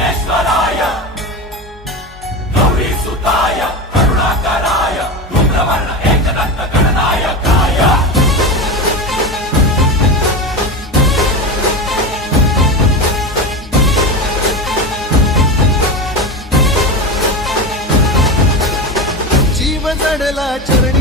विघ्नेश्वराय गौरी सुताय करुणाकराय धूम्रवर्ण एकदंत गणनायकाय जीव जडला चरणी